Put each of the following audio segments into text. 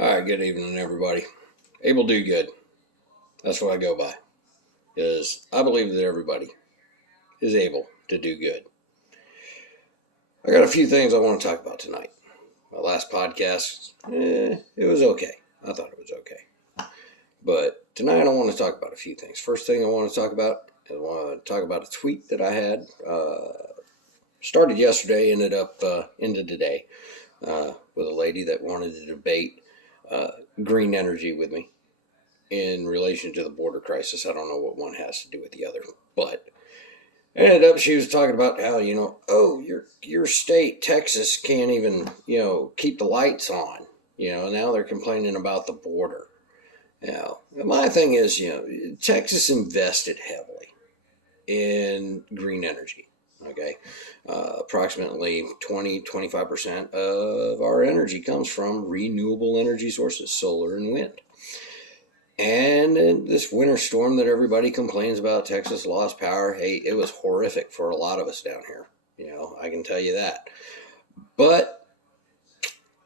All right, good evening, everybody. Able to do good. That's what I go by. Is I believe that everybody is able to do good. I got a few things I want to talk about tonight. My last podcast, it was okay. I thought it was okay. But tonight I want to talk about a few things. First thing I want to talk about is I want to talk about a tweet that I had. Started yesterday, ended today with a lady that wanted to debate green energy with me in relation to the border crisis. I don't know what one has to do with the other, but ended up she was talking about how, your state, Texas, can't even, keep the lights on. Now they're complaining about the border. My thing is, Texas invested heavily in green energy. Okay. Approximately 20-25% of our energy comes from renewable energy sources, solar and wind. And this winter storm that everybody complains about, Texas lost power. Hey, it was horrific for a lot of us down here. I can tell you that. But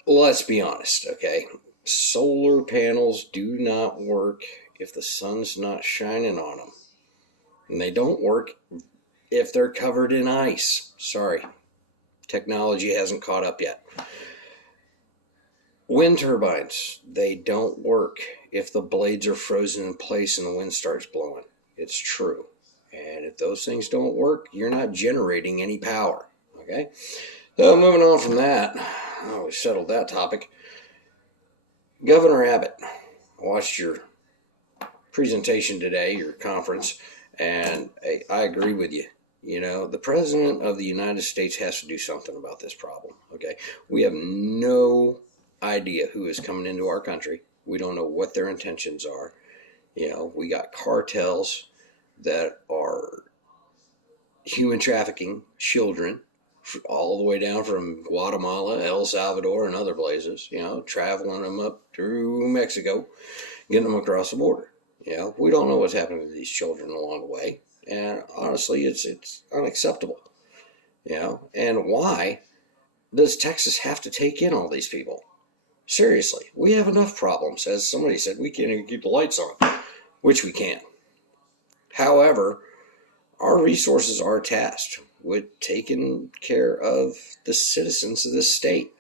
let's be honest, okay? Solar panels do not work if the sun's not shining on them. And they don't work if they're covered in ice. Sorry, technology hasn't caught up yet. Wind turbines, they don't work if the blades are frozen in place and the wind starts blowing. It's true. And if those things don't work, you're not generating any power. Okay? So moving on from that, we settled that topic. Governor Abbott, I watched your presentation today, your conference, and I agree with you. The president of the United States has to do something about this problem. Okay? We have no idea who is coming into our country. We don't know what their intentions are. We got cartels that are human trafficking children all the way down from Guatemala, El Salvador, and other places, traveling them up through Mexico, getting them across the border. We don't know what's happening to these children along the way. And honestly, it's unacceptable. And why does Texas have to take in all these people? Seriously, we have enough problems. As somebody said, we can't even keep the lights on, which we can. However, our resources are tasked with taking care of the citizens of this state.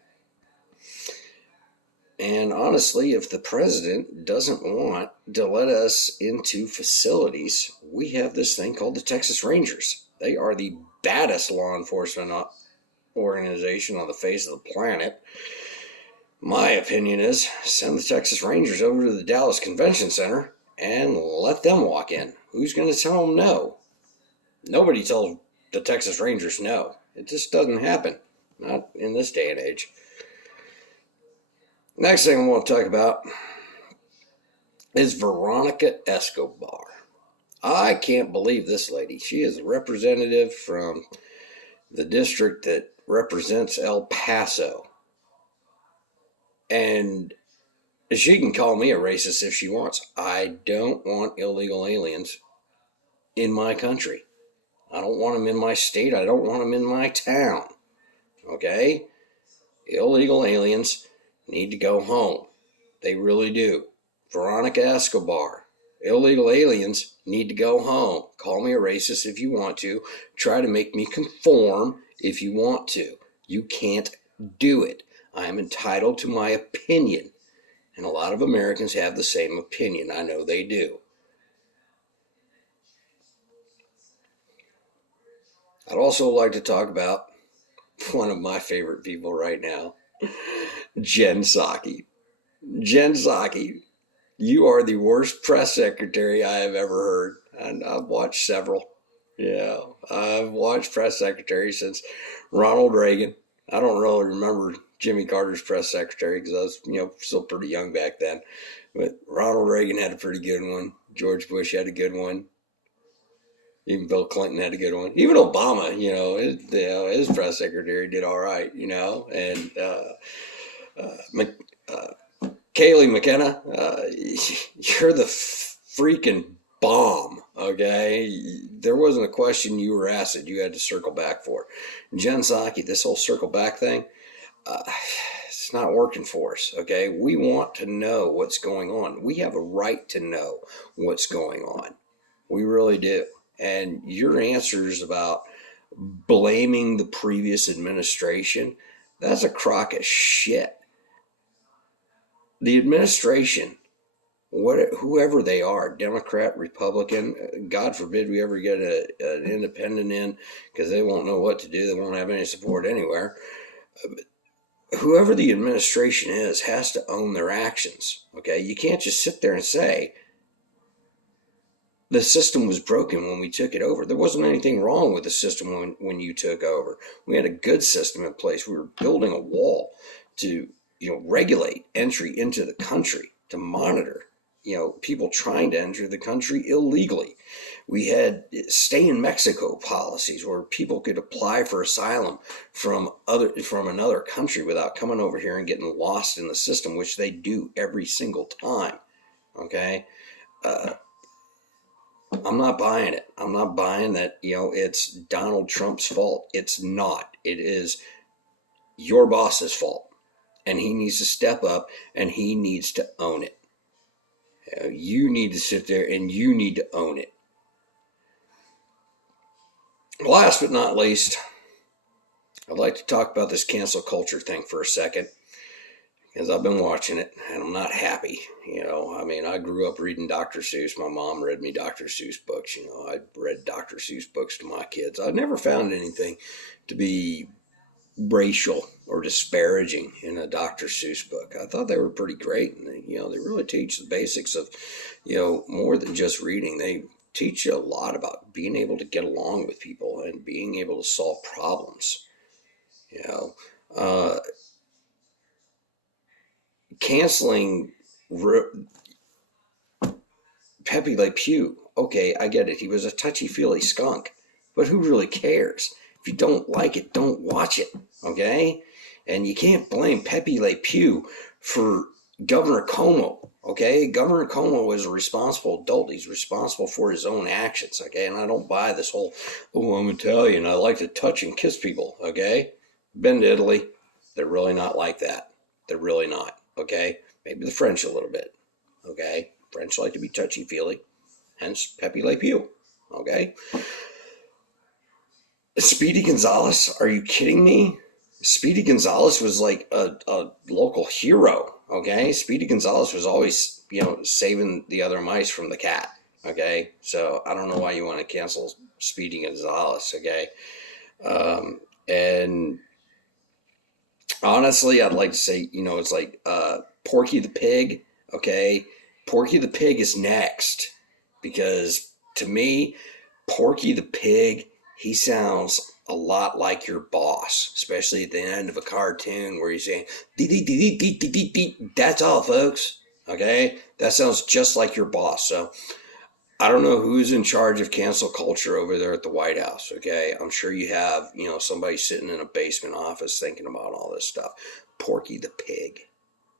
And honestly, if the president doesn't want to let us into facilities, we have this thing called the Texas Rangers. They are the baddest law enforcement organization on the face of the planet. My opinion is send the Texas Rangers over to the Dallas Convention Center and let them walk in. Who's going to tell them no? Nobody tells the Texas Rangers no. It just doesn't happen. Not in this day and age. Next thing I want to talk about is Veronica Escobar. I can't believe this lady. She is a representative from the district that represents El Paso. And she can call me a racist if she wants. I don't want illegal aliens in my country. I don't want them in my state. I don't want them in my town. Okay? Illegal aliens need to go home. They really do. Veronica Escobar. Illegal aliens need to go home. Call me a racist if you want to. Try to make me conform if you want to. You can't do it. I am entitled to my opinion. And a lot of Americans have the same opinion. I know they do. I'd also like to talk about one of my favorite people right now, Jen Psaki. Jen Psaki, you are the worst press secretary I have ever heard. And I've watched several. Yeah, I've watched press secretaries since Ronald Reagan. I don't really remember Jimmy Carter's press secretary because I was, still pretty young back then. But Ronald Reagan had a pretty good one. George Bush had a good one. Even Bill Clinton had a good one. Even Obama, his press secretary did all right, And Kayleigh McKenna, you're the freaking bomb, okay? There wasn't a question you were asked that you had to circle back for. Jen Psaki, this whole circle back thing, It's not working for us, okay? We want to know what's going on. We have a right to know what's going on. We really do. And your answers about blaming the previous administration, that's a crock of shit. The administration, whoever they are, Democrat, Republican, God forbid we ever get an independent in, because they won't know what to do. They won't have any support anywhere. Whoever the administration is has to own their actions, okay? You can't just sit there and say, the system was broken when we took it over. There wasn't anything wrong with the system when you took over. We had a good system in place. We were building a wall to, regulate entry into the country, to monitor, people trying to enter the country illegally. We had stay in Mexico policies where people could apply for asylum from another country without coming over here and getting lost in the system, which they do every single time. Okay. I'm not buying it. I'm not buying that, it's Donald Trump's fault. It's not. It is your boss's fault. And he needs to step up and he needs to own it. You need to sit there and you need to own it. Last but not least, I'd like to talk about this cancel culture thing for a second, because I've been watching it and I'm not happy. I grew up reading Dr. Seuss. My mom read me Dr. Seuss books. I read Dr. Seuss books to my kids. I never found anything to be racial or disparaging in a Dr. Seuss book. I thought they were pretty great. And they really teach the basics of, more than just reading. They teach you a lot about being able to get along with people and being able to solve problems. Canceling Pepe Le Pew. Okay, I get it. He was a touchy-feely skunk. But who really cares? If you don't like it, don't watch it. Okay? And you can't blame Pepe Le Pew for Governor Cuomo. Okay? Governor Cuomo is a responsible adult. He's responsible for his own actions. Okay? And I don't buy this whole, I'm Italian, I like to touch and kiss people. Okay? Been to Italy. They're really not like that. They're really not. Okay? Maybe the French a little bit. Okay? French like to be touchy-feely. Hence, Pepe Le Pew. Okay? Speedy Gonzalez? Are you kidding me? Speedy Gonzalez was like a local hero. Okay? Speedy Gonzalez was always, saving the other mice from the cat. Okay? So, I don't know why you want to cancel Speedy Gonzalez. Okay? And honestly, I'd like to say, it's like Porky the Pig. Okay? Porky the Pig is next, because to me, Porky the Pig, he sounds a lot like your boss, especially at the end of a cartoon where he's saying, dee, dee, dee, dee, dee, dee, dee. That's all, folks. Okay? That sounds just like your boss. So I don't know who's in charge of cancel culture over there at the White House. Okay? I'm sure you have, somebody sitting in a basement office thinking about all this stuff. Porky the Pig.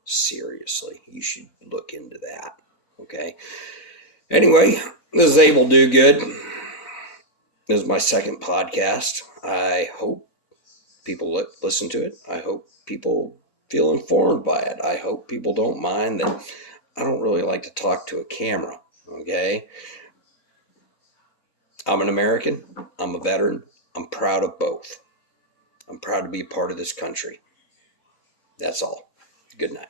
Seriously, you should look into that. Okay. Anyway, this is Able Do Good. This is my second podcast. I hope people listen to it. I hope people feel informed by it. I hope people don't mind that I don't really like to talk to a camera. Okay. I'm an American. I'm a veteran. I'm proud of both. I'm proud to be a part of this country. That's all. Good night.